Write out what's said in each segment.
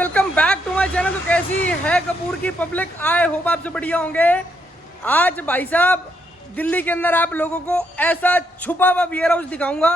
Welcome back to my channel. तो कैसी है कपूर की पब्लिक? आए होप आप सब बढ़िया होंगे। आज भाई साहब दिल्ली के अंदर आप लोगों को ऐसा छुपा हुआ वेयर हाउस दिखाऊंगा।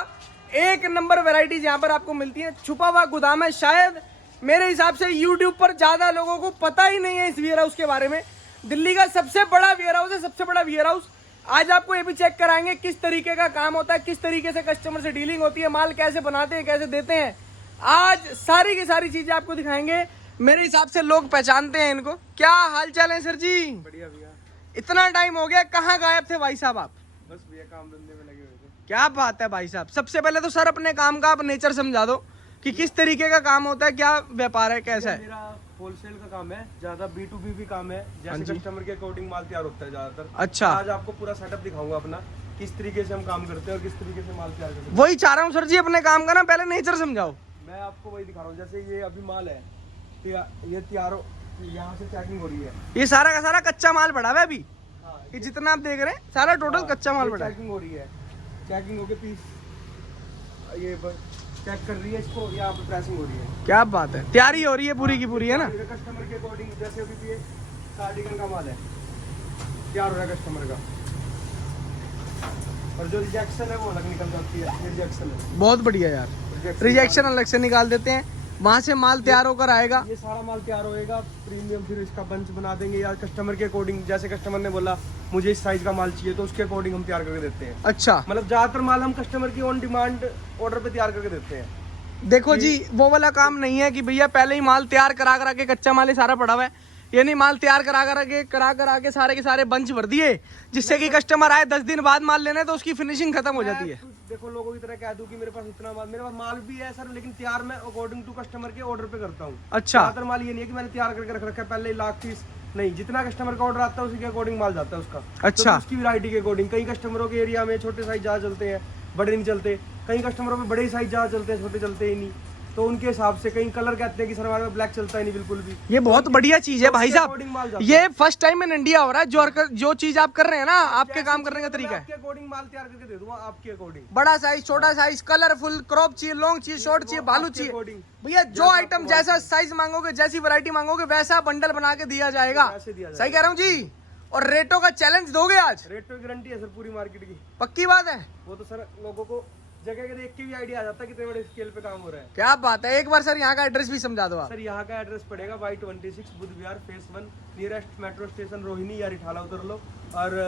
एक नंबर वैरायटीज यहाँ पर आपको मिलती है। छुपा हुआ गोदाम है। शायद मेरे हिसाब से यूट्यूब पर ज्यादा लोगों को पता ही नहीं है इस वेयर हाउस के बारे में। दिल्ली का सबसे बड़ा वेयर हाउस है, सबसे बड़ा वेयर हाउस। आज आपको ये भी चेक कराएंगे किस तरीके का काम होता है, किस तरीके से कस्टमर से डीलिंग होती है, माल कैसे बनाते हैं, कैसे देते हैं। आज सारी की सारी चीजें आपको दिखाएंगे। मेरे हिसाब से लोग पहचानते हैं इनको। क्या हाल चाल है सर जी? बढ़िया भैया। इतना टाइम हो गया, कहाँ गायब थे भाई साहब आप? बस भैया काम धंधे में लगे हुए थे। क्या बात है भाई साहब। सबसे पहले तो सर अपने काम का आप नेचर समझा दो कि किस तरीके का काम होता है, क्या व्यापार है, कैसा है? मेरा होलसेल का काम है, ज्यादा B2B भी काम है। जैसे कस्टमर के अकॉर्डिंग माल तैयार होता है ज्यादातर। अच्छा, आज आपको पूरा सेटअप दिखाऊंगा अपना, किस तरीके से हम काम करते हैं और किस तरीके से माल तैयार करते हैं। वही चाह रहा हूँ सर जी, अपने काम का ना पहले नेचर समझाओ। मैं आपको वही दिखा रहा हूँ। जैसे ये अभी माल है, ये तैयार हो, यहाँ से चेकिंग हो रही है। ये सारा का सारा कच्चा माल पड़ा हुआ है अभी। हाँ, ये जितना आप देख रहे हैं सारा टोटल कच्चा माल पड़ा है। चेकिंग हो रही है। चेकिंग होके पीस ये चेक कर रही है, इसको यहाँ पे प्रेसिंग हो रही है। क्या बात है, तैयारी हो रही है पूरी की पूरी, है ना? कस्टमर के अकॉर्डिंग। जैसे अभी ये कार्डिगन का माल है, तैयार हो रहा है कस्टमर का, और जो रिजेक्शन है वो अलग निकल जाती है। ये रिजेक्शन है। बहुत बढ़िया यार। रिजेक्शन अलग से निकाल देते हैं, वहां से माल तैयार होकर आएगा। ये सारा माल तैयार होएगा प्रीमियम, फिर इसका बंच बना देंगे या कस्टमर के अकॉर्डिंग। जैसे कस्टमर ने बोला मुझे इस साइज का माल चाहिए, तो उसके अकॉर्डिंग हम तैयार करके देते हैं। अच्छा, मतलब ज्यादातर माल हम कस्टमर की ऑन डिमांड ऑर्डर पे तैयार करके देते हैं। देखो जी, वो वाला काम नहीं है कि भैया पहले ही माल तैयार करा के कच्चा माल ही सारा पड़ा हुआ है। ये नहीं, माल तैयार करा के सारे के सारे बंच भर दिए, जिससे कि कस्टमर आए 10 दिन बाद माल लेने तो उसकी फिनिशिंग खत्म हो जाती है। देखो लोगों की तरह कह दूं कि मेरे पास इतना माल, मेरे पास माल भी है सर, लेकिन तैयार मैं अकॉर्डिंग टू कस्टमर के ऑर्डर पे करता हूँ। अच्छा, ज्यादातर माल ये नहीं है कि मैंने तैयार करके रख रखा है पहले ही लाख पीस। नहीं, जितना कस्टमर का ऑर्डर आता है उसी के अकॉर्डिंग माल जाता है उसका। अच्छा, तो उसकी वैरायटी के अकॉर्डिंग। कई कस्टमरों के एरिया में छोटे साइज ज्यादा चलते हैं, बड़े नहीं चलते। कई कस्टमरों में बड़े साइज ज्यादा चलते हैं, छोटे चलते ही नहीं। तो उनके हिसाब से कई कलर कहते हैं कि सर हमारे में ब्लैक चलता ही नहीं बिल्कुल भी। ये बहुत बढ़िया चीज है भाई साहब। ये फर्स्ट टाइम इन इंडिया हो रहा है। जो चीज आप कर रहे हैं ना, आपके काम करने का तरीका है। आपके अकॉर्डिंग माल तैयार करके दे दूंगा, आपके अकॉर्डिंग। बड़ा साइज, छोटा साइज, कलरफुल, क्रॉप चाहिए, लॉन्ग चाहिए, शॉर्ट चाहिए, भालू चाहिए, भैया जो आइटम जैसा साइज मांगोगे, जैसी वैरायटी मांगोगे, वैसा बंडल बना के दिया जाएगा। सही कह रहा हूँ जी? और रेटों का चैलेंज दोगे आज? रेटों की गारंटी है सर पूरी मार्केट की। पक्की बात है। वो तो सर लोगों को जगह के देख के भी आइडिया आ जाता है कितने बड़े स्केल पे काम हो रहा है। क्या बात है। एक बार सर यहाँ का एड्रेस भी समझा दो आप। सर यहाँ का एड्रेस पड़ेगा Y26 Buddh Vihar phase 1, nearest metro station Rohini या रिठाला उतर लो। और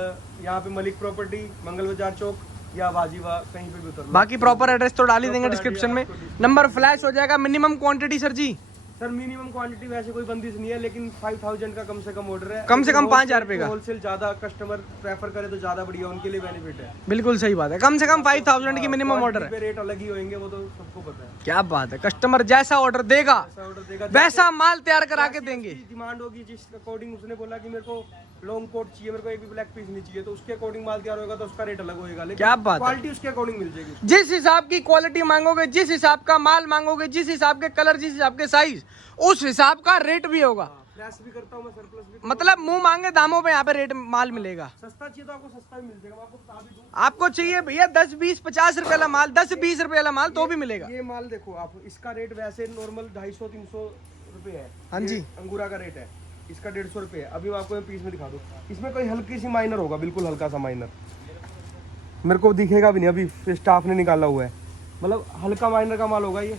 यहाँ पे मलिक प्रॉपर्टी, मंगल बाजार चौक या वाजीवा, कहीं पे भी उतर लो। बाकी प्रॉपर एड्रेस तो डाल ही देंगे डिस्क्रिप्शन में। नंबर फ्लैश हो जाएगा। मिनिमम क्वांटिटी सर जी? सर मिनिमम क्वांटिटी वैसे कोई बंदिश नहीं है, लेकिन 5000 का कम से कम ऑर्डर है। कम से कम 5000 रुपए का। होलसेल ज्यादा कस्टमर प्रेफर करे तो ज्यादा बढ़िया, उनके लिए बेनिफिट है। बिल्कुल सही बात है। कम से कम 5000 की मिनिमम ऑर्डर है। रेट अलग ही होंगे, वो तो सबको पता है। क्या बात है। कस्टमर जैसा ऑर्डर देगा ऑर्डर देगा वैसा माल तैयार करा के देंगे। डिमांड होगी जिस अकॉर्डिंग। उसने बोला कि मेरे को लॉन्ग कोट चाहिए, मेरे को एक भी ब्लैक पीस नहीं चाहिए, तो उसके अकॉर्डिंग माल तैयार होगा तो उसका रेट अलग होगा। लेकिन क्या बात है। क्वालिटी उसके अकॉर्डिंग मिल जाएगी। जिस हिसाब की क्वालिटी मांगोगे, जिस हिसाब का माल मांगोगे, जिस हिसाब के कलर, जिस हिसाब के साइज, उस हिसाब का रेट भी होगा। फ्लैश भी करता हूँ मैं, सरप्लस भी। मतलब मुंह मांगे दामों पे यहाँ पे रेट माल मिलेगा। सस्ता चाहिए तो आपको सस्ता भी मिल जाएगा। मैं आपको बता भी दूं, आपको चाहिए भैया 10, 20, 50 रुपए वाला माल, 10, 20 रुपए वाला माल तो भी मिलेगा। ये माल देखो आप, इसका रेट वैसे नॉर्मल 250, 300 रुपए है। हाँ जी। अंगूरा का रेट है, इसका 150 रुपए है। अभी मैं आपको पीस में दिखा दूं, इसमें कोई हल्की सी माइनर होगा, बिल्कुल हल्का सा माइनर, मेरे को दिखेगा भी नहीं, अभी स्टाफ ने निकाला हुआ है। मतलब हल्का माइनर का माल होगा ये।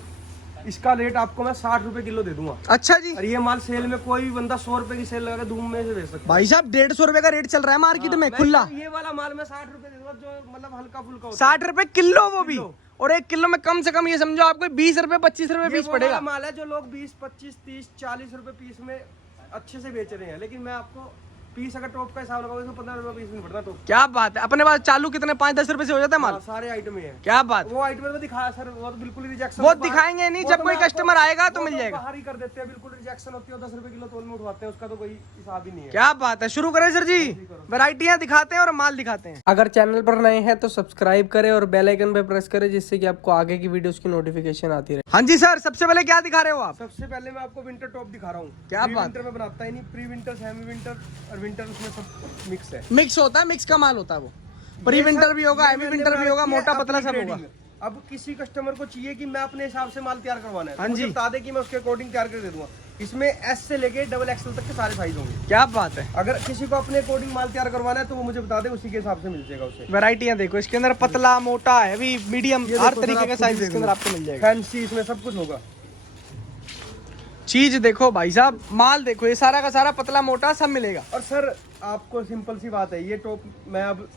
इसका रेट आपको मैं 60 रुपए किलो दे दूंगा। अच्छा जी। और ये माल सेल में कोई भी बंदा 100 रुपए की सेल लगा के धूम में से दे सकता है। भाई साहब 150 रुपए का रेट चल रहा है मार्केट में खुला। ये वाला माल मैं 60 रुपए दे दूंगा, जो मतलब हल्का फुल्का होता 60 रुपए किलो, वो भी। और 1 किलो में कम से कम ये समझो आपको 20 रुपए, 25 रुपए पीस पड़ेगा। माल है जो लोग 20, 25, 30, 40 रुपए पीस में अच्छे से बेच रहे हैं, लेकिन मैं आपको पीस अगर टॉप का हिसाब लगाओगे तो 15 रुपए पीस नहीं पड़ता। तो क्या बात है। अपने पास चालू कितने 5-10 रुपए से हो जाता है माल। सारे आइटम है। क्या बात। वो आइटम में दिखाया सर, वो तो बिल्कुल ही रिजेक्शन। वो दिखाएंगे नहीं, जब कोई कस्टमर आएगा तो मिल जाएगा। बाहर ही कर देते हैं, बिल्कुल रिजेक्शन होती है। 10 रुपए किलो तोल में उठवाते हैं, उसका तो कोई हिसाब ही नहीं है। क्या बात है। शुरू करें सर जी? वैरायटियां दिखाते हैं और माल दिखाते हैं। अगर चैनल पर नए हैं तो सब्सक्राइब करें और बेल आइकन पे प्रेस करें, जिससे कि आपको आगे की वीडियोस की नोटिफिकेशन आती रहे। हाँ जी सर, सबसे पहले क्या दिखा रहे हो आप? सबसे पहले मैं आपको विंटर टॉप दिखा रहा हूँ। क्या बात। विंटर में बनाता ही नहीं, प्री विंटर, सेमी विंटर और विंटर, उसमें सब मिक्स है। मिक्स होता है, मिक्स का माल होता है वो। प्री विंटर भी होगा, हेवी विंटर भी होगा, मोटा पतला सब होगा। अब किसी कस्टमर को चाहिए कि मैं अपने हिसाब से माल तैयार करवाना है, हाँ जी। बता दे कि मैं उसके अकॉर्डिंग तैयार कर दे दूंगा। इसमें एस से लेके डबल एक्सएल तक के सारे साइज होंगे। क्या बात है। अगर किसी को अपने अकॉर्डिंग माल तैयार करवाना है तो वो मुझे बता दे, उसी के हिसाब से मिल जाएगा उसे। वैरायटियां देखो इसके अंदर, पतला, मोटा, हैवी, मीडियम, ये हर देखो तरीके सर, का आप साइज खुद इसके अंदर देख आपको मिल जाएगा। फैंसी इसमें सब कुछ होगा। चीज देखो भाई साहब, माल देखो, ये सारा का सारा पतला मोटा सब मिलेगा। और सर आपको सिंपल सी बात है, ये टॉप मैं अब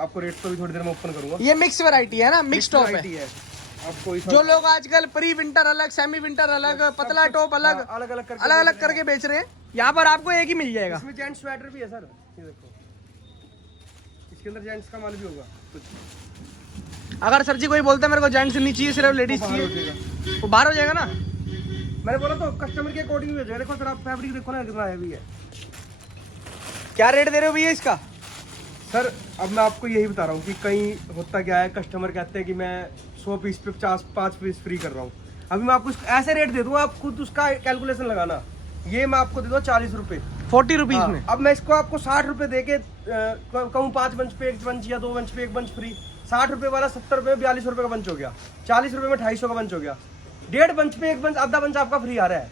आपको रेट तो भी थोड़ी देर में ओपन करूंगा। ये मिक्स वैरायटी है ना, मिक्स टॉप है। वैरायटी है आपको इस जो लोग आजकल प्री विंटर अलग, सेमी विंटर अलग, पतला टॉप अलग अलग अलग करके अलग अलग करके बेच रहे हैं, यहाँ पर आपको एक ही मिल जाएगा। इसमें जेंट्स स्वेटर भी है सर, ये देखो इसके अंदर जेंट्स का माल भी होगा कुछ। अगर सर जी कोई बोलता है मेरे को जेंट्स नहीं चाहिए, सिर्फ लेडीज बाहर हो चाहिए, जाएगा। वो बाहर हो जाएगा ना। मैंने बोला तो कस्टमर के अकॉर्डिंग भी हो जाएगा। देखो सर आप फैब्रिक देखो ना कितना हैवी है। क्या रेट दे रहे हो भैया इसका? सर अब मैं आपको यही बता रहा हूँ कि कहीं होता क्या है, कस्टमर कहते हैं कि मैं 100 पीस पे 5 पीस फ्री कर रहा हूँ। अभी मैं आपको ऐसे रेट दे दूँ, आप खुद उसका कैलकुलेशन लगाना। ये मैं आपको दे दूँ 40 रुपये, 40 रुपीज में। अब मैं इसको आपको 60 रुपये दे के कहूँ 5 बंच पे 1 बंच या 2 बंच पे 1 बंच फ्री। 60 रुपये वाला 70 रुपये 42 रुपये का बंच हो गया, 40 रुपये में 250 का बंच हो गया। 1.5 बंच पे 1 बंच, आधा बंच आपका फ्री आ रहा है,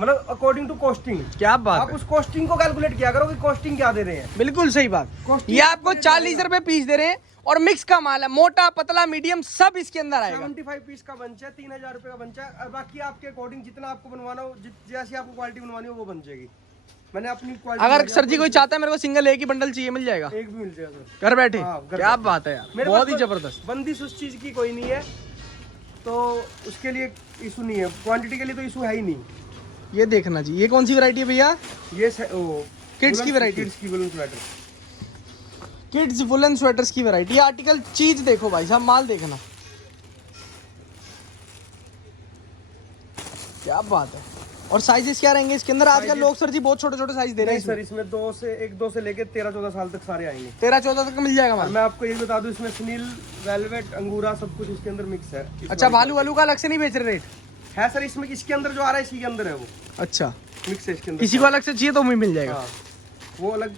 मतलब अकॉर्डिंग टू कॉस्टिंग। क्या बात आप है, उस कॉस्टिंग को कैलकुलेट किया करो कि कॉस्टिंग क्या दे रहे हैं। बिल्कुल सही बात। Costing ये आपको 40 रुपए पीस दे रहे हैं और मिक्स का माल है, मोटा, पतला, मीडियम सब इसके अंदर आएगा। 75 पीस का बंच है, 3000 रुपये का बंच है। और बाकी आपके अकॉर्डिंग जितना आपको बनवाना हो, जैसी आपको क्वालिटी बनवानी हो वो बन जाएगी। मैंने अपनी क्वालिटी, अगर सर जी कोई चाहता है मेरे को सिंगल एक ही बंडल चाहिए, मिल जाएगा एक भी मिल जाएगा सर घर बैठे। हाँ, घर क्या बैठे। बात है यार, मेरे बहुत ही पास जबरदस्त। बंदिश उस चीज की कोई नहीं है, तो उसके लिए इशू नहीं है, क्वांटिटी के लिए तो इशू है ही नहीं। ये देखना जी, ये कौन सी वैरायटी है भैया? ये किड्स की वैरायटी, किड्स की woollen sweater, kids woollen sweaters की वैरायटी। ये आर्टिकल चीज देखो भाई साहब, माल देखना, क्या बात है। और साइजेस क्या रहेंगे इसके अंदर? आजकल लोग सर जी बहुत छोटे छोटे साइज दे रहे हैं नहीं सर इसमें 2 से लेके 13-14 साल तक सारे आएंगे। 13-14 तक मिल जाएगा और माल। मैं आपको ये बता दूं, इसमें सुनील, वेलवेट, अंगूरा सब कुछ इसके अंदर मिक्स है। अच्छा, भालू वालू का अलग से नहीं बेच रहे रेट? है सर, इसमें इसके अंदर जो आ रहा है इसी के अंदर है वो। अच्छा, मिक्स है इसके अंदर। किसी को अलग से चाहिए तो भी मिल जाएगा। हाँ, वो अलग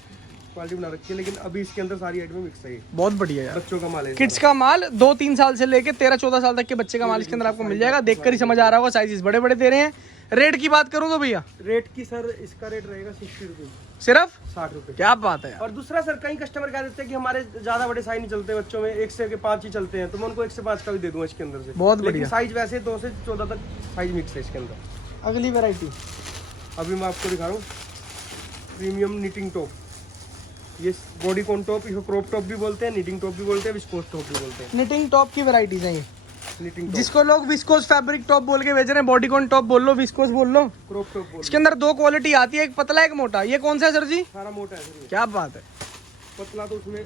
क्वालिटी बना रखी है, लेकिन अभी इसके अंदर सारी आइटम मिक्स है। ये बहुत बढ़िया यार, बच्चों का माल है, किड्स का माल 2-3 साल से लेके 13-14 साल तक के बच्चे का माल इसके अंदर आपको मिल जाएगा। देखकर ही समझ आ रहा होगा, साइजेस बड़े बड़े दे रहे हैं। रेट की बात करूं तो भैया रेट की सर इसका रेट रहेगा 60 रुपये, सिर्फ 60 रुपये। क्या बात है यार। और दूसरा सर, कई कस्टमर कह देते हैं कि हमारे ज्यादा बड़े साइज नहीं चलते बच्चों में, 1 से 5 ही चलते हैं, तो मैं उनको 1 से 5 का भी दे दूंगा इसके अंदर से। बहुत लेकिन बढ़िया। साइज वैसे 2 से 14 तक साइज मिक्स है इसके अंदर। अगली वैरायटी, अभी मैं आपको दिखा रहा हूँ प्रीमियम निटिंग टॉप। ये बॉडी कॉन टॉप, इसको क्रॉप टॉप भी बोलते हैं, निटिंग टॉप भी बोलते हैं, विस्कोस टॉप भी बोलते हैं। निटिंग टॉप की वैरायटीज हैं ये, निटिंग टॉप, जिसको लोग विस्कोस फैब्रिक टॉप बोल के बेच रहे हैं। बॉडीकॉन टॉप बोल लो, विस्कोस बोल लो। क्रॉप टॉप बोलते इसके अंदर 2 क्वालिटी आती है, एक पतला एक मोटा। ये कौन सा है सर जी? हैं। सारा मोटा है सर ये। क्या बात है, पतला तो उसमें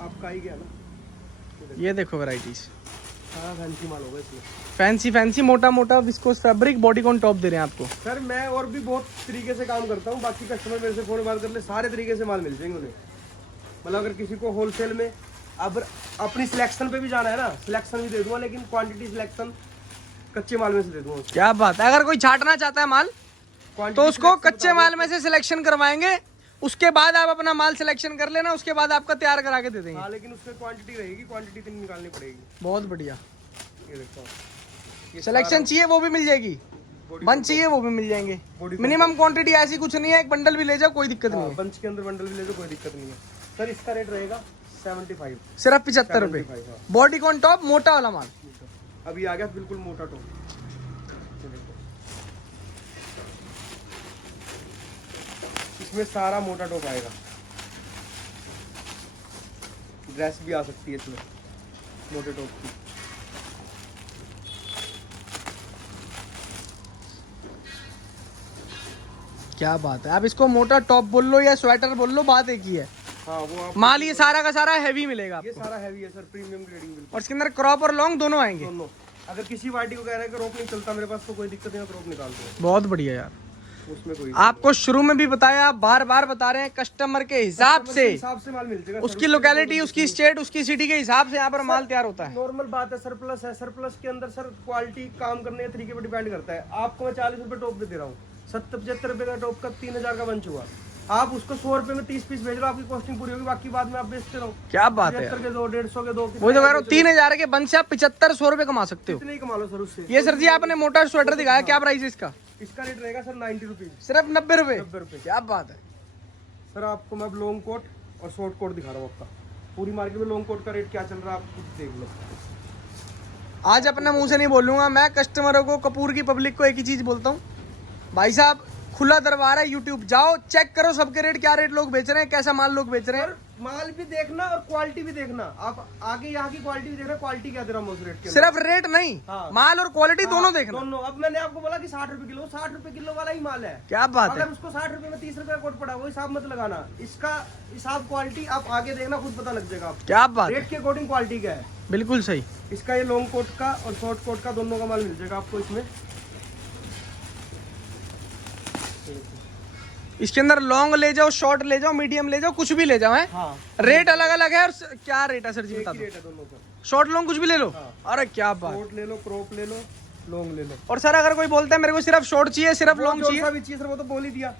आपका ही गया ना। ये देखो वैरायटीज, सारा फैंसी माल होगा इसमें। फैंसी फैंसी मोटा मोटा विस्कोस फैब्रिक बॉडीकॉन टॉप दे रहे हैं आपको। सर मैं और भी बहुत तरीके से काम करता हूँ, बाकी कस्टमर मेरे से फोन बात कर ले, सारे तरीके से माल मिल जाएंगे उन्हें। मतलब अगर किसी को होलसेल में, अब अपनी सिलेक्शन पे भी जाना है ना, सिलेक्शन भी दे दूंगा, लेकिन क्वांटिटी सिलेक्शन कच्चे माल में से दे दूंगा। क्या बात है, अगर कोई छाटना चाहता है माल तो उसको कच्चे माल में से सिलेक्शन करवाएंगे, उसके बाद आप अपना माल सिलेक्शन कर लेना, उसके बाद आपका तैयार करा के दे देंगे। हाँ, लेकिन उसमें क्वांटिटी रहेगी, क्वांटिटी इतनी निकालनी पड़ेगी। बहुत बढ़िया। ये देखो, ये सिलेक्शन चाहिए वो भी मिल जाएगी, बंच चाहिए वो भी मिल जाएंगे। बॉडी मिनिमम क्वांटिटी ऐसी कुछ नहीं है, एक बंडल भी ले जाओ कोई दिक्कत नहीं है। बंच के अंदर बंडल भी ले लो, कोई दिक्कत नहीं है सर। इसका रेट रहेगा 75, सिर्फ 75 रुपए। 75, हाँ। बॉडीकॉन टॉप मोटा वाला माल। अभी आ गया बिल्कुल मोटा टॉप, ये देखो। इसमें सारा मोटा टॉप आएगा, ड्रेस भी आ सकती है इसमें मोटे टॉप की। क्या बात है, आप इसको मोटा टॉप बोल लो या स्वेटर बोल लो, बात एक ही है। हाँ, वो आप माल ये सारा का सारा हैवी मिलेगा ये आपको। सारा हैवी है सर, प्रीमियम ग्रेडिंग बिल्कुल। और इसके अंदर क्रॉप और लॉन्ग दोनों आएंगे। दोनों, अगर किसी पार्टी को कह रहा है कि रोप नहीं चलता मेरे पास, तो कोई दिक्कत नहीं, रोप निकाल दो, बहुत बढ़िया यार। उसमें कोई आपको शुरू में भी बताया, बार बार बता रहे हैं, कस्टमर के हिसाब से माल मिल जाएगा। उसकी लोकेलिटी, उसकी स्टेट, उसकी सिटी के हिसाब से यहाँ पर माल तैयार होता है। नॉर्मल बात है, सरप्लस है, सरप्लस के अंदर सर क्वालिटी काम करने के तरीके पर डिपेंड करता है। आपको मैं 40 रुपए टॉप दे रहा हूँ, 70-75 रुपए का टॉप का 3000 का बंच हुआ। आप उसको 100 रुपए में 30 पीस भेज रहे हो, आपकी कॉस्टिंग पूरी होगी, बाकी बाद में आप बेचते रहो। क्या बात है, 75 के 2, 150 के 2, वही तो कह रहा हूँ, 3000 के बंच से आप 7500 रुपए कमा सकते हो। कितने ही कमा लो सर उससे। ये सर जी आपने मोटा स्वेटर दिखाया, क्या प्राइस है इसका? इसका रेट रहेगा सर 90 रुपीज, सिर्फ 90 रुपए। 90 रुपए। क्या बात है। सर आपको मैं अब लॉन्ग कोट और शॉर्ट कोट दिखा रहा हूँ आपका। पूरी मार्केट में लॉन्ग कोट का रेट क्या चल रहा है आप खुद देख लो। आज अपने मुंह से नहीं बोलूंगा मैं, कस्टमरों को, कपूर की पब्लिक को एक ही चीज बोलता हूँ, भाई साहब खुला दरबार है, यूट्यूब जाओ चेक करो सबके रेट, क्या रेट लोग बेच रहे हैं, कैसा माल लोग बेच रहे हैं। और माल भी देखना और क्वालिटी भी देखना, आप आगे यहाँ की क्वालिटी भी देखना, क्वालिटी क्या दे रहा हूँ उस रेट के। सिर्फ रेट नहीं, हाँ। माल और क्वालिटी दोनों देखना। दोनों। अब मैंने आपको बोला कि 60 रुपए किलो, 60 रुपए किलो वाला ही माल है। क्या बात है। अगर उसको 60 रुपए में 30 रुपए का कोट पड़ा, वो हिसाब मत लगाना, इसका हिसाब क्वालिटी आप आगे देखना, खुद पता लग जाएगा आपको। क्या बात है। रेट के अकॉर्डिंग क्वालिटी क्या है। बिल्कुल सही। इसका ये लॉन्ग कोट का और शॉर्ट कोट का दोनों का माल मिल जाएगा आपको इसमें। इसके अंदर लॉन्ग ले जाओ, शॉर्ट ले जाओ, मीडियम ले जाओ, कुछ भी ले जाओ है। हाँ। रेट अलग अलग है। और क्या रेट है सर जी बता एक ही दो। रेट है दोनों का। शॉर्ट लॉन्ग कुछ भी ले लो। हाँ। अरे क्या बात। शॉर्ट ले लो, क्रॉप ले लो, लॉन्ग ले लो। और सर अगर कोई बोलता है मेरे को सिर्फ शॉर्ट चाहिए, सिर्फ लॉन्ग जो चाहिए, सा भी चाहिए सर वो तो बोल ही दिया।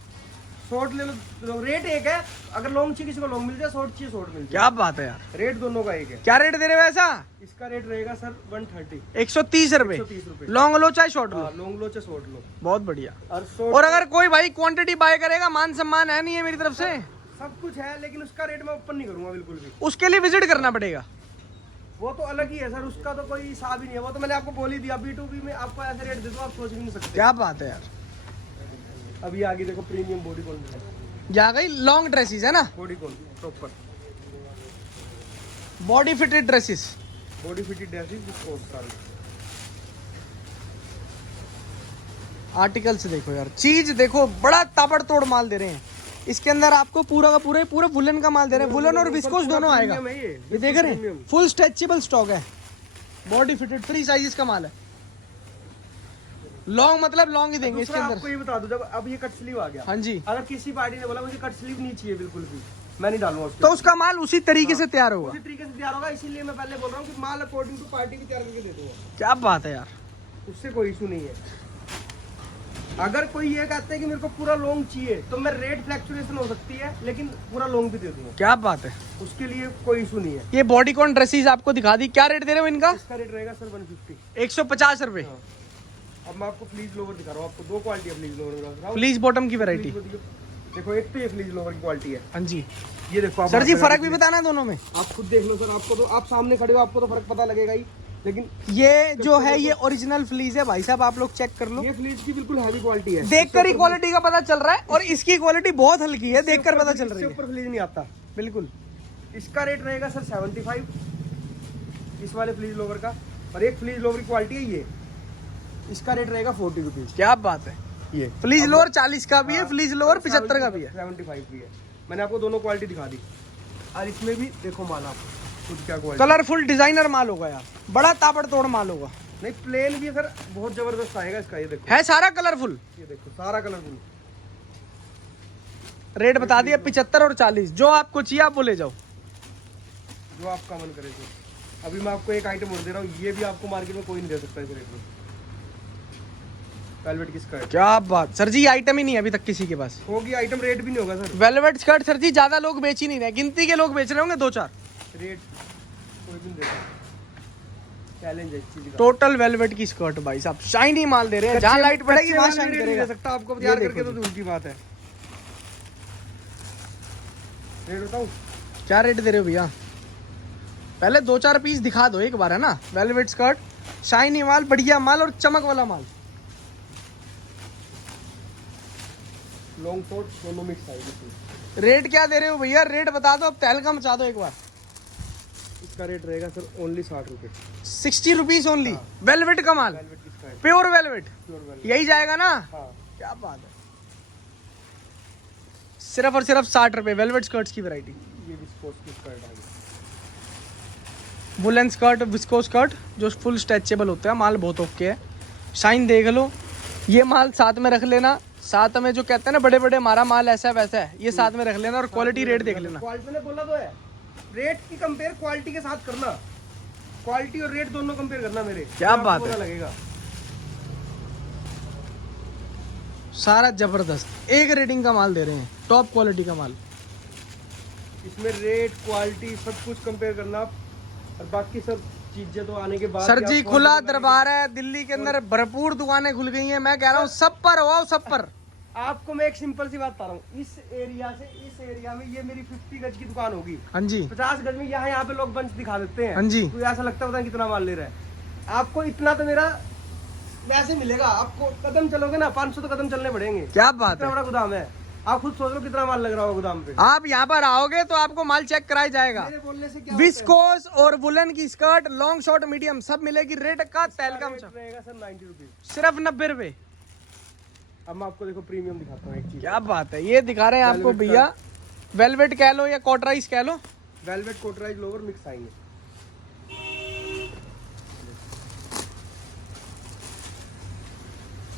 शॉर्ट ले लो, रेट एक है। अगर लॉन्ग चाहिए किसी को लॉन्ग मिल जाए, शॉर्ट चाहिए शॉर्ट मिल जाए। क्या बात है यार। रेट दोनों का एक है। क्या रेट दे रहे हो ऐसा। इसका रेट रहेगा सर 130, 130 रुपए। 130 रुपए। लॉन्ग लो चाहे शॉर्ट लो। हाँ, लॉन्ग लो चाहे शॉर्ट लो। बहुत बढ़िया। और शॉर्ट और अगर कोई भाई क्वांटिटी बाय करेगा, मान सम्मान है नहीं है मेरी तरफ से, सब कुछ है, लेकिन उसका रेट मैं ओपन नहीं करूंगा बिल्कुल भी। उसके लिए विजिट करना पड़ेगा। वो तो अलग ही है सर, उसका तो कोई हिसाब ही नहीं है। वो तो मैंने आपको बोल ही दिया, B2B में आपको ऐसे रेट दे दो आप सोच भी नहीं सकते। क्या बात है यार। अभी आगे देखो प्रीमियम बॉडी कॉन, जा गई लॉन्ग ड्रेसेस है ना, bodycon proper body fitted dresses. Body fitted dresses जिसको सारी आर्टिकल्स देखो यार, चीज देखो, बड़ा ताबड़तोड़ माल दे रहे हैं। इसके अंदर आपको पूरा का पूरा वुलन का माल दे रहे हैं। वुलन और विस्कोस दोनों आएगा। ये देख रहे हैं, फुल स्ट्रेचेबल स्टॉक है, बॉडी फिटेड 3 साइजेस का माल है। लॉन्ग मतलब लॉन्ग ही देंगे इसके दूसरा अंदर। आपको ये बता दो, जब अब ये कट स्लीव आ गया, हाँ जी, अगर किसी पार्टी ने बोला मुझे कट स्लीव नहीं चाहिए बिल्कुल भी, मैं नहीं डालूंगा उसके तो उसका माल उसी तरीके से तैयार होगा। उसी तरीके से तैयार होगा। इसीलिए मैं पहले बोल रहा हूँ कि माल अकॉर्डिंग टू पार्टी भी तैयार करके दे दूंगा। क्या बात है यार। उससे कोई इशू नहीं है। अगर कोई ये कहते हैं कि मेरे को पूरा लॉन्ग चाहिए, तो मैं रेट फ्लैक्चुएशन हो सकती है, लेकिन पूरा लॉन्ग भी दे दूंगा। क्या बात है। उसके लिए कोई इशू नहीं है। ये बॉडीकॉन ड्रेसेस आपको दिखा दी, क्या रेट दे रहे हो इनका। इसका रेट रहेगा सर 150, 150 रुपए। हाँ। अब मैं आपको फ्लीज लोवर दिखा रहा हूँ, आपको दो क्वालिटी है फ्लीज लोवर। फ्लीज बॉटम की वैरायटी। देखो, एक तो ये फ्लीज लोवर की क्वालिटी है। हाँ जी ये देखो आप सर जी, फर्क भी बताना है दोनों में। आप खुद देख लो सर, आपको तो आप सामने खड़े हो, आपको तो फर्क पता लगेगा ही। लेकिन ये जो है ये ओरिजिनल फ्लीज है भाई साहब, आप लोग चेक कर लो। ये फ्लीज की बिल्कुल हैवी क्वालिटी है। देखकर ही क्वालिटी का पता चल रहा है, और इसकी क्वालिटी बहुत हल्की है, देखकर पता चल रही है। ऊपर फ्लीज नहीं आता बिल्कुल। इसका रेट रहेगा सर 75, इस वाले फ्लीज लोवर का। और एक फ्लीज लोवर की क्वालिटी है ये, इसका रेट रहेगा 40 रुपीज। क्या बात है। ये फ्लीज लोअर 40 का भी है, फ्लीज लोअर 75 का भी है, 75 भी है। मैंने आपको दोनों क्वालिटी दिखा दी। और इसमें भी देखो माल आप खुद क्या क्वालिटी। कलरफुल डिजाइनर माल होगा यार, बड़ा ताबड़तोड़ माल होगा। नहीं, प्लेन भी है सर, बहुत जबरदस्त आएगा इसका। ये देखो, है सारा कलरफुल। ये देखो सारा कलरफुल। रेट बता दिया 75 और 40, जो आपको चाहिए आप वो ले जाओ, जो आपका मन करे तो। अभी मैं आपको एक आइटम और दे रहा हूँ, ये भी आपको मार्केट में कोई नहीं दे सकता इस रेट में। वेलवेट की स्कर्ट। क्या बात सर जी, आइटम ही नहीं है अभी तक किसी के पास। होगी आइटम, रेट भी नहीं होगा सर। वेलवेट स्कर्ट सर जी ज्यादा लोग बेच ही नहीं रहे, गिनती के लोग बेच रहे होंगे 2-4। रेट कोई भी नहीं देता, चैलेंज है इस चीज का। टोटल वेलवेट की स्कर्ट भाई साहब, शाइनी माल दे रहे हैं, जहाँ लाइट पड़ेगी वहाँ शाइन नहीं करेगा। दे सकता आपको तैयार करके, तो दूर की बात है। रेट बताऊं? क्या रेट दे रहे हो भैया, पहले 2-4 पीस दिखा दो एक बार, है ना। वेलवेट स्कर्ट, शाइनी माल, बढ़िया माल और चमक वाला माल। लॉन्ग कोट दोनों मिक्स आएगी। रेट क्या दे रहे हो भैया, रेट बता दो, अब तहलका मचा दो एक बार। इसका रेट रहेगा सर ओनली 60 रुपए। 60 रुपीज ओनली। वेलवेट का माल, वेलवेट की skirt, pure velvet, pure velvet. यही जाएगा ना। हाँ, क्या बात है। सिर्फ और सिर्फ 60 रुपए वेलवेट स्कर्ट्स की वैरायटी। ये विस्कोस की स्कर्ट आ गई। वुलन स्कर्ट, विस्को स्कर्ट, जो फुल स्ट्रेचेबल होता है, माल बहुत ओके है। शाइन देख लो, ये माल साथ में रख लेना। साथ में जो कहते हैं ना बड़े बड़े हमारा माल ऐसा वैसा है, ये साथ में रख लेना और क्वालिटी रेट देख लेना। क्वालिटी ने बोला तो है, रेट की कंपेयर क्वालिटी के साथ करना। क्वालिटी और रेट दोनों कंपेयर करना मेरे। क्या आपको बात पता है। लगेगा। सारा जबरदस्त एक रेटिंग का माल दे रहे हैं, टॉप क्वालिटी का माल। इसमें रेट, क्वालिटी सब कुछ कंपेयर करना आप, और बाकी सब चीजें तो आने के बाद सर ही जी आपको खुला पता लगेगा। दरबार है, दिल्ली के अंदर भरपूर दुकानें खुल गई हैं। मैं कह रहा हूँ सब पर हो, सब पर। आपको मैं एक सिंपल सी बात बता रहा हूँ, इस एरिया से इस एरिया में ये मेरी 50 गज की दुकान होगी, हाँ जी 50 गज में यहाँ पे लोग बंच दिखा देते हैं। हाँ जी। तो ऐसा लगता है पता नहीं कितना माल ले रहा है। आपको इतना तो मेरा वैसे मिलेगा, आपको कदम चलोगे ना 500 तो कदम चलने पड़ेंगे। क्या बात इतना है। बड़ा गोदाम है, आप खुद सोच लो कितना माल लग रहा होगा गोदाम पे। आप यहाँ पर आओगे तो आपको माल चेक कराया जाएगा। मेरे बोलने से क्या विस्कोस और वुलन की स्कर्ट, लॉन्ग शॉर्ट, मीडियम सब मिलेगी। रेट का तहलका रेट रहेगा सर 90 रुपीज। सिर्फ 90 रुपए। अब मैं आपको देखो प्रीमियम दिखाता हूँ एक चीज। क्या बात है, ये दिखा रहे हैं आपको Velvet भैया। वेलवेट कह लो या कॉटराइज कह लो। वेलवेट कोटराइज लोवर मिक्स आएंगे।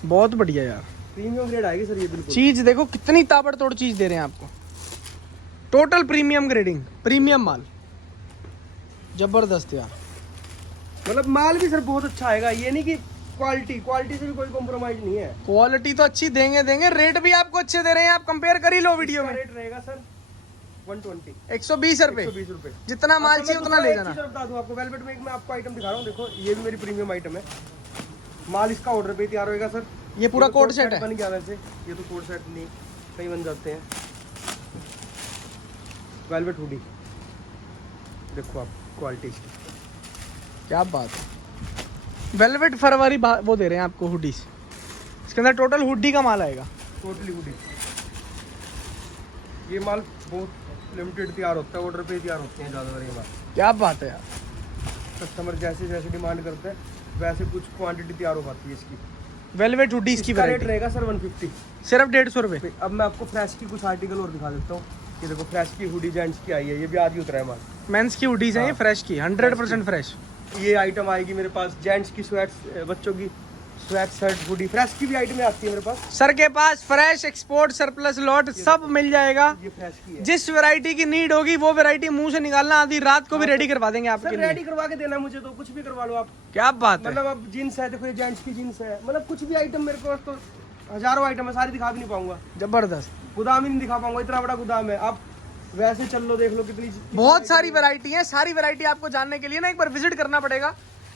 बहुत बढ़िया यार, प्रीमियम ग्रेड आएगी सर ये बिल्कुल। चीज देखो कितनी ताबड़तोड़ चीज दे रहे हैं आपको। टोटल प्रीमियम ग्रेडिंग, प्रीमियम माल, जबरदस्त यार। मतलब माल भी सर बहुत अच्छा आएगा, ये नहीं कि क्वालिटी से भी कोई कॉम्प्रोमाइज नहीं है। क्वालिटी तो अच्छी देंगे, रेट भी आपको अच्छे दे रहे हैं। आप कंपेयर कर ही लो वीडियो में। रेट रहेगा सर 120 120 रुपए। 120 रुपए। जितना माल चाहिए उतना ले जाना। बता दूं आपको, वेलवेट में एक मैं आपको आइटम दिखा रहा हूँ, देखो ये भी मेरी प्रीमियम आइटम है। माल इसका ऑर्डर पे तैयार होएगा सर। ये पूरा तो कोट सेट है। बन गया वैसे, ये तो कोट सेट नहीं, कई बन जाते हैं। वेलवेट हुडी देखो आप, क्वालिटी इसकी क्या बात है। वेलवेट फरवरी वो दे रहे हैं आपको हुडीज। इसके अंदर टोटल हुडी का माल आएगा। Totally hoodie. ये माल बहुत लिमिटेड तैयार होता है, ऑर्डर पे तैयार होते हैं ज़्यादातर ये माल। क्या बात है यार। कस्टमर जैसे जैसे डिमांड करते हैं वैसे कुछ क्वांटिटी तैयार हो पाती है इसकी। वेलवेट हुडीज की इसका रेट वैरायटी रहेगा सर 150। सिर्फ 150 रुपए। अब मैं आपको फ्रेश की कुछ आर्टिकल और दिखा देता हूँ। ये देखो फ्रेश की हुडी जेंट्स की आई है, ये भी आज ही उतरा है माल। मेंस की हुडीज हैं ये, फ्रेश की, 100% फ्रेश। ये आइटम आएगी मेरे पास जेंट्स की स्वेट्स, बच्चों की स्वेट शर्ट हुडी, फ्रेश की भी आइटम आती है मेरे पास। सर के पास फ्रेश, एक्सपोर्ट, सरप्लस लॉट सब मिल जाएगा। ये फ्रेश की है। जिस वैरायटी की नीड होगी वो वैरायटी मुंह से निकालना, आधी रात को भी रेडी करवा देंगे आपके सर लिए। रेडी करवा के देना मुझे, तो कुछ भी करवा लो आप। क्या बात है। मतलब अब जीन्स है, देखो ये जेंट्स की जीन्स है, मतलब कुछ भी आइटम मेरे पास तो हजारों आइटम है, सारी दिखा भी नहीं पाऊंगा। जबरदस्त। गोदाम ही नहीं दिखा पाऊंगा, इतना बड़ा गोदाम है। आप वैसे चल लो, देख लो कितनी बहुत सारी वैरायटी है। सारी वैरायटी आपको जानने के लिए ना एक बार विजिट करना पड़ेगा।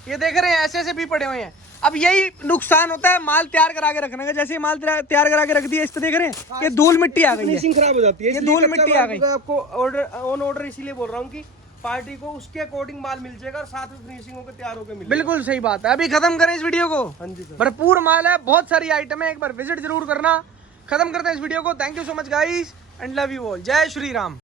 ये देख रहे हैं ऐसे ऐसे भी पड़े हुए हैं। अब यही नुकसान होता है माल तैयार करा के रखने का। जैसे ये माल तैयार करा के रख दिया, इस पे देख रहे हैं ये धूल मिट्टी आ गई है। फिनिशिंग खराब हो जाती है, ये इसलिए धूल कच्चा मिट्टी माल आ गई। मैं आपको ऑर्डर ऑन ऑर्डर इसीलिए बोल रहा हूँ कि पार्टी को उसके अकॉर्डिंग माल मिल जाएगा और साथ में फिनिशिंग होकर तैयार होकर मिलेगा। बिल्कुल सही बात है। अभी खत्म करें इस वीडियो को। हाँ जी सर। भरपूर माल है, बहुत सारी आइटम है, एक बार विजिट जरूर करना। खत्म करते हैं इस वीडियो को। Thank you so much guys and love you all. जय श्री राम।